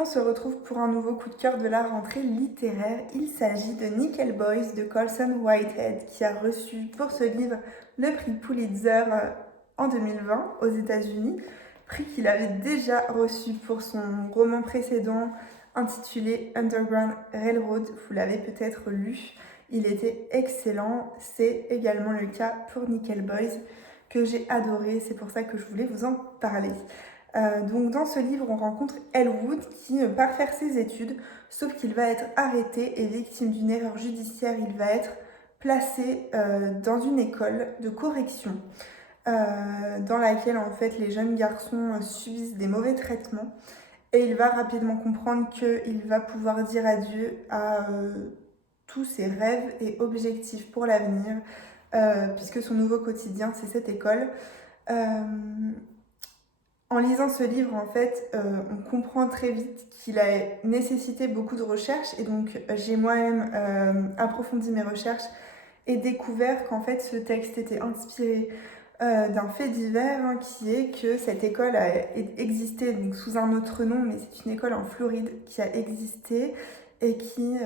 On se retrouve pour un nouveau coup de cœur de la rentrée littéraire. Il s'agit de Nickel Boys de Colson Whitehead qui a reçu pour ce livre le prix Pulitzer en 2020 aux États-Unis, prix qu'il avait déjà reçu pour son roman précédent intitulé Underground Railroad. Vous l'avez peut-être lu, il était excellent. C'est également le cas pour Nickel Boys que j'ai adoré, c'est pour ça que je voulais vous en parler. Donc dans ce livre, on rencontre Elwood qui part faire ses études, sauf qu'il va être arrêté et victime d'une erreur judiciaire. Il va être placé dans une école de correction dans laquelle en fait les jeunes garçons subissent des mauvais traitements et il va rapidement comprendre qu'il va pouvoir dire adieu à tous ses rêves et objectifs pour l'avenir puisque son nouveau quotidien c'est cette école. En lisant ce livre, en fait, on comprend très vite qu'il a nécessité beaucoup de recherches et donc j'ai moi-même approfondi mes recherches et découvert qu'en fait ce texte était inspiré d'un fait divers qui est que cette école a existé donc, sous un autre nom, mais c'est une école en Floride qui a existé et qui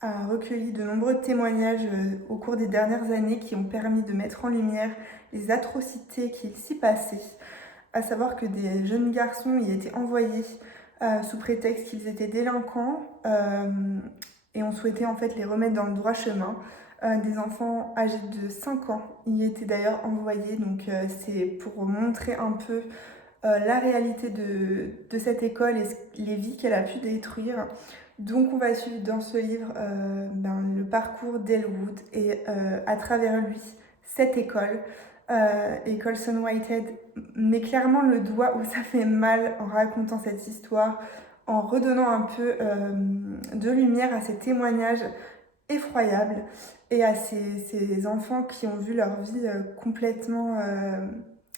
a recueilli de nombreux témoignages au cours des dernières années qui ont permis de mettre en lumière les atrocités qui s'y passaient. À savoir que des jeunes garçons y étaient envoyés sous prétexte qu'ils étaient délinquants et on souhaitait en fait les remettre dans le droit chemin. Des enfants âgés de 5 ans y étaient d'ailleurs envoyés, donc c'est pour montrer un peu la réalité de cette école et les vies qu'elle a pu détruire. Donc on va suivre dans ce livre le parcours d'Elwood et à travers lui, cette école. Et Colson Whitehead met clairement le doigt où ça fait mal en racontant cette histoire, en redonnant un peu de lumière à ces témoignages effroyables et à ces enfants qui ont vu leur vie complètement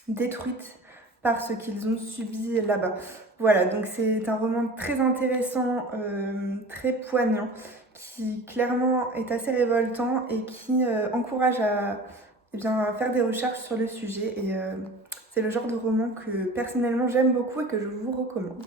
détruite par ce qu'ils ont subi là-bas. Voilà, donc c'est un roman très intéressant, très poignant, qui clairement est assez révoltant et qui encourage à faire des recherches sur le sujet. Et c'est le genre de roman que personnellement j'aime beaucoup et que je vous recommande.